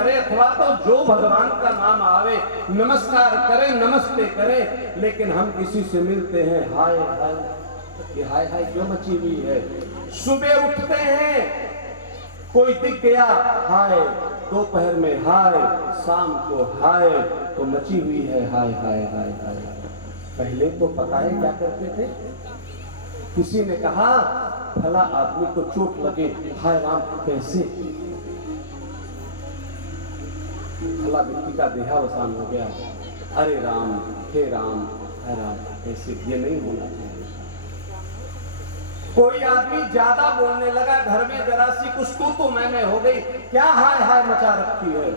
करे अथवा तो जो भगवान का नाम आवे नमस्कार करे, नमस्ते करे, लेकिन हम किसी से मिलते हैं हाय हाय, ये हाय हाय क्यों मची हुई है? सुबह उठते हैं कोई दिख गया हाय, दोपहर में हाय, शाम को हाय, तो मची हुई है हाय हाय हाय हाय। पहले तो पता है क्या करते थे? किसी ने कहा भला आदमी को चोट लगे, हाय राम कैसे? भला व्यक्ति का देहावसान हो गया, अरे राम हे राम, हाय राम कैसे? ये नहीं होना चाहिए। कोई आदमी ज्यादा बोलने लगा, घर में जरा सी कुछ तू मैंने हो गई, क्या हाय हाय मचा रखी है?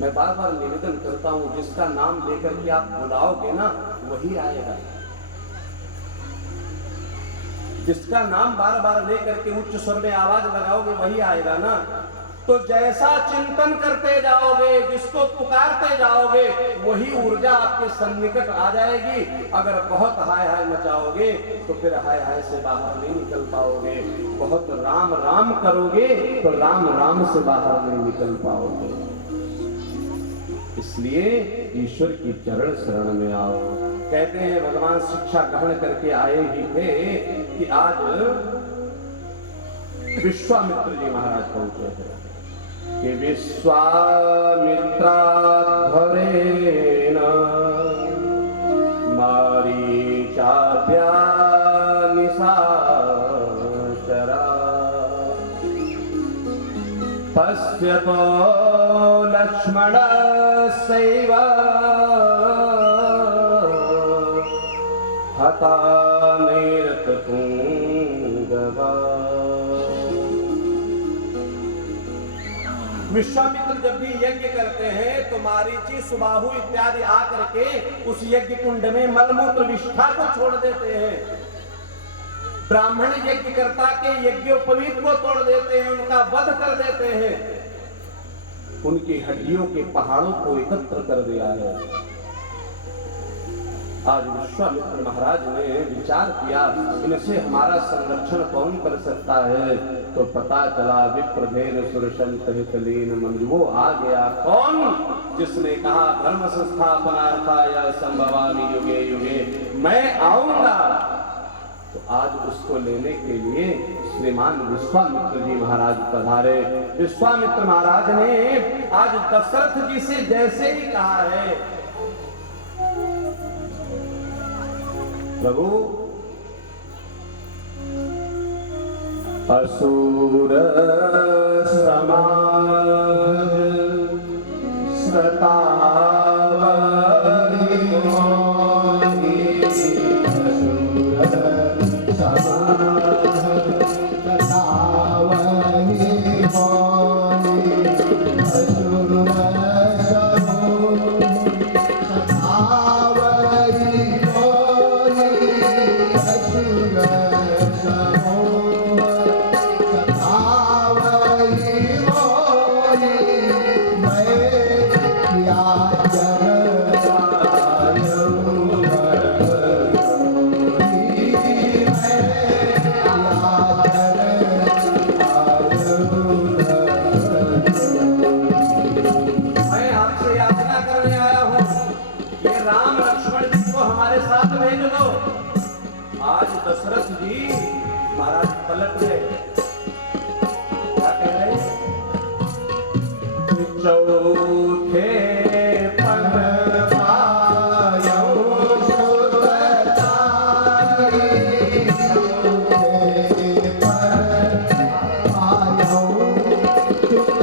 मैं बार बार निवेदन करता हूं, जिसका नाम लेकर के आप बुलाओगे ना वही आएगा। जिसका नाम बार बार लेकर के उच्च स्वर में आवाज लगाओगे वही आएगा ना। तो जैसा चिंतन करते जाओगे, जिसको पुकारते जाओगे, वही ऊर्जा आपके सन्निकट आ जाएगी। अगर बहुत हाय हाय मचाओगे तो फिर हाय हाय से बाहर नहीं निकल पाओगे। बहुत राम राम करोगे तो राम राम से बाहर नहीं निकल पाओगे। इसलिए ईश्वर की चरण शरण में आओ। कहते हैं भगवान शिक्षा ग्रहण करके आए ही थे कि आज विश्वामित्र जी महाराज पहुंचे थे कि विश्वामित्राध्वरेण मारीचाभ्या निशाचरा पश्यतो लक्ष्मणस्यैव हता नैरतपुङ्गवा। विश्वामित्र जब भी यज्ञ करते हैं तो मारीची, सुबाहु इत्यादि आकर के उस यज्ञ कुंड में मलमूत्र विष्ठा को छोड़ देते हैं। ब्राह्मण यज्ञकर्ता के यज्ञोपवीत को तोड़ देते हैं, उनका वध कर देते हैं, उनकी हड्डियों के पहाड़ों को एकत्र कर दिया है। आज विश्वामित्र महाराज ने विचार किया इनसे हमारा संरक्षण कौन कर सकता है? तो पता चला विप्रधेन सुरसंत हितलीन मन, वो आ गया कौन? जिसने कहा धर्म संस्थापनार्थाय संभवामि युगे युगे, मैं आऊंगा। तो आज उसको लेने के लिए श्रीमान विश्वामित्र जी महाराज पधारे। विश्वामित्र महाराज ने आज दशरथ जी से जैसे ही कहा है, प्रभु असुर समाज सतावरी मोहि, असुर समाज सतावरी मोहि, असुर दशरथ जी महाराज पलट गए। क्या कह रहे? चौथे पन पायो सुरतारी, चौथे पन पायो सुरतारी,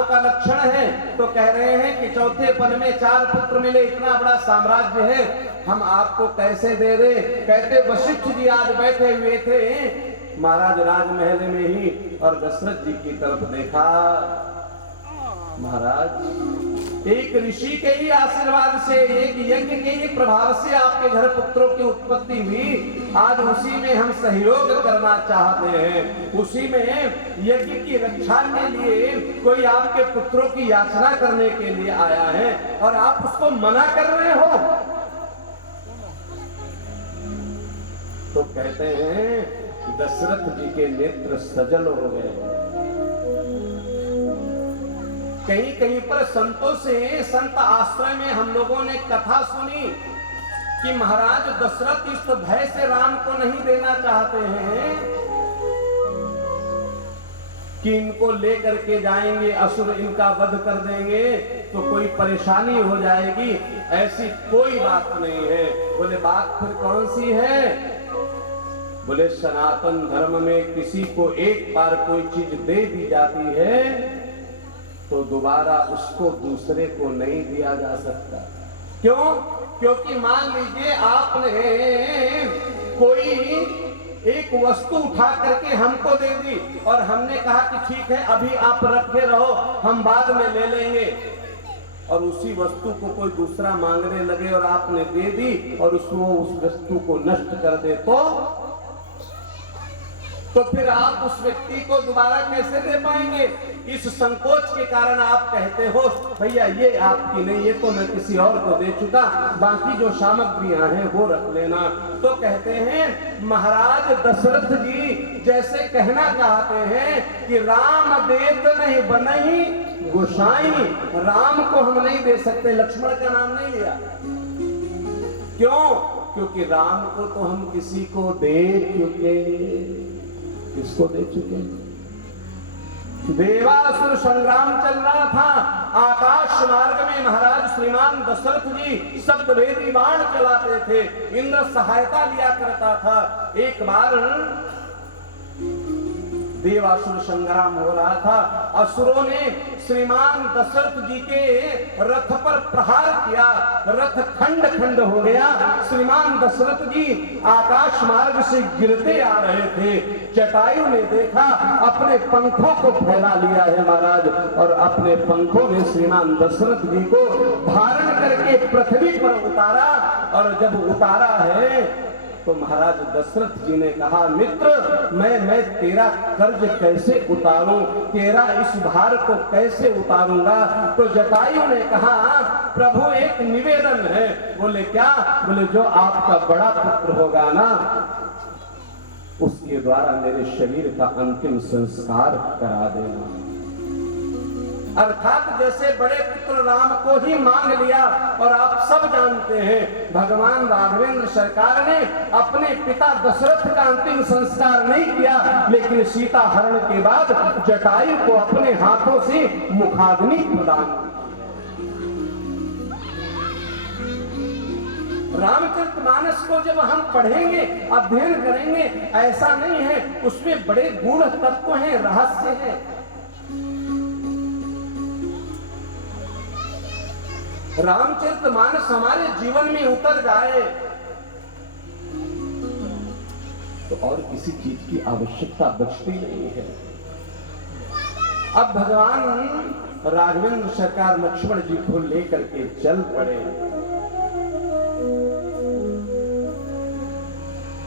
का लक्षण है। तो कह रहे हैं कि चौथे पन में 4 पुत्र मिले, इतना बड़ा साम्राज्य है, हम आपको कैसे दे रहे? कहते वशिष्ठ जी आज बैठे हुए थे महाराज राजमहल में ही, और दशरथ जी की तरफ देखा महाराज एक ऋषि के ही आशीर्वाद से, एक यज्ञ के ही प्रभाव से आपके घर पुत्रों की उत्पत्ति हुई। आज उसी में हम सहयोग करना चाहते हैं, उसी में यज्ञ की रक्षा के लिए कोई आपके पुत्रों की याचना करने के लिए आया है और आप उसको मना कर रहे हो। तो कहते हैं दशरथ जी के नेत्र सजल हो गए। कहीं कहीं पर संतों से, संत आश्रय में हम लोगों ने कथा सुनी कि महाराज दशरथ इस भय से राम को नहीं देना चाहते हैं कि इनको लेकर के जाएंगे, असुर इनका वध कर देंगे तो कोई परेशानी हो जाएगी। ऐसी कोई बात नहीं है। बोले बात फिर कौन सी है? बोले सनातन धर्म में किसी को एक बार कोई चीज दे दी जाती है तो दोबारा उसको दूसरे को नहीं दिया जा सकता। क्यों? क्योंकि मान लीजिए आपने कोई एक वस्तु उठा करके हमको दे दी और हमने कहा कि ठीक है अभी आप रखे रहो, हम बाद में ले लेंगे, और उसी वस्तु को कोई दूसरा मांगने लगे और आपने दे दी और उस वस्तु को नष्ट कर दे तो फिर आप उस व्यक्ति को दोबारा कैसे दे पाएंगे? इस संकोच के कारण आप कहते हो भैया ये आपकी नहीं, ये तो मैं किसी और को दे चुका, बाकी जो सामग्रियां हैं वो रख लेना। तो कहते हैं महाराज दशरथ जी जैसे कहना चाहते हैं कि राम देत नहीं बनई गोसाई, राम को हम नहीं दे सकते, लक्ष्मण का नाम नहीं लिया। क्यों? क्योंकि राम को तो हम किसी को दे चुके। किसको दे चुके? देवासुर संग्राम चल रहा था, आकाश मार्ग में महाराज श्रीमान दशरथ जी सप्तवेदी बाण चलाते थे, इंद्र सहायता लिया करता था। एक बार देवासुर संग्राम हो रहा था, असुरों ने श्रीमान दशरथ जी के रथ पर प्रहार किया, रथ खंड खंड हो गया। श्रीमान दशरथ जी आकाश मार्ग से गिरते आ रहे थे। जटायु ने देखा, अपने पंखों को फैला लिया है महाराज, और अपने पंखों में श्रीमान दशरथ जी को धारण करके पृथ्वी पर उतारा। और जब उतारा है तो महाराज दशरथ जी ने कहा मित्र मैं तेरा कर्ज कैसे उतारूं, तेरा इस भार को कैसे उतारूंगा? तो जटायु ने कहा प्रभु एक निवेदन है। बोले क्या? बोले जो आपका बड़ा पुत्र होगा ना उसके द्वारा मेरे शरीर का अंतिम संस्कार करा देना। अर्थात जैसे बड़े पुत्र राम को ही मांग लिया। और आप सब जानते हैं भगवान राघवेंद्र सरकार ने अपने पिता दशरथ का अंतिम संस्कार नहीं किया, लेकिन सीता हरण के बाद जटायु को अपने हाथों से मुखाग्नि प्रदान की। रामचरितमानस को जब हम पढ़ेंगे, अध्ययन करेंगे, ऐसा नहीं है, उसमें बड़े गूढ़ तत्व हैं, रहस्य है। रामचरितमानस हमारे जीवन में उतर जाए तो और किसी चीज की आवश्यकता बचती नहीं है। अब भगवान राघवेंद्र सरकार लक्ष्मण जी को लेकर के चल पड़े।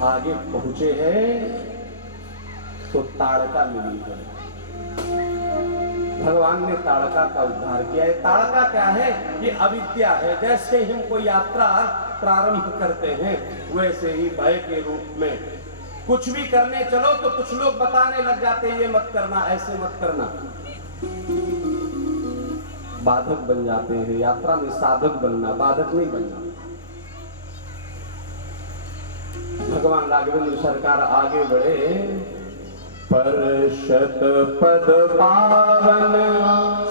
आगे पहुंचे हैं तो ताड़का मिली है। भगवान ने ताड़का का उद्धार किया है। ताड़का क्या है? ये अविद्या है। जैसे हम कोई यात्रा प्रारंभ करते हैं वैसे ही भय के रूप में कुछ भी करने चलो तो कुछ लोग बताने लग जाते हैं ये मत करना, ऐसे मत करना, बाधक बन जाते हैं। यात्रा में साधक बनना, बाधक नहीं बनना। भगवान राघवेंद्र सरकार आगे बढ़े। परशत पद पावन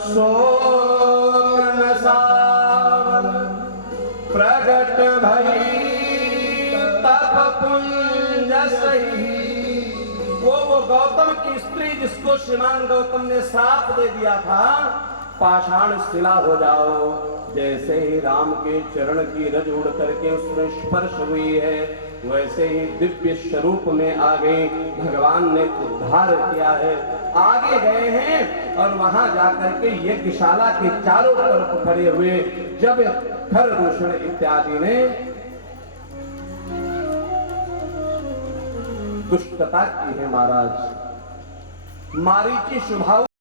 शोकन सावन प्रगट भई तप पुंज सही। वो गौतम की स्त्री जिसको श्रीमान गौतम ने श्राप दे दिया था, पाषाण शिला हो जाओ। जैसे ही राम के चरण की रज उड़ करके उसमें स्पर्श हुई है, वैसे ही दिव्य स्वरूप में आ गए, भगवान ने उद्धार किया है। आगे गए हैं और वहां जाकर के यज्ञशाला के चारों तरफ खड़े हुए जब खरदूषण इत्यादि ने दुष्टता की है महाराज, मारीची स्वभाव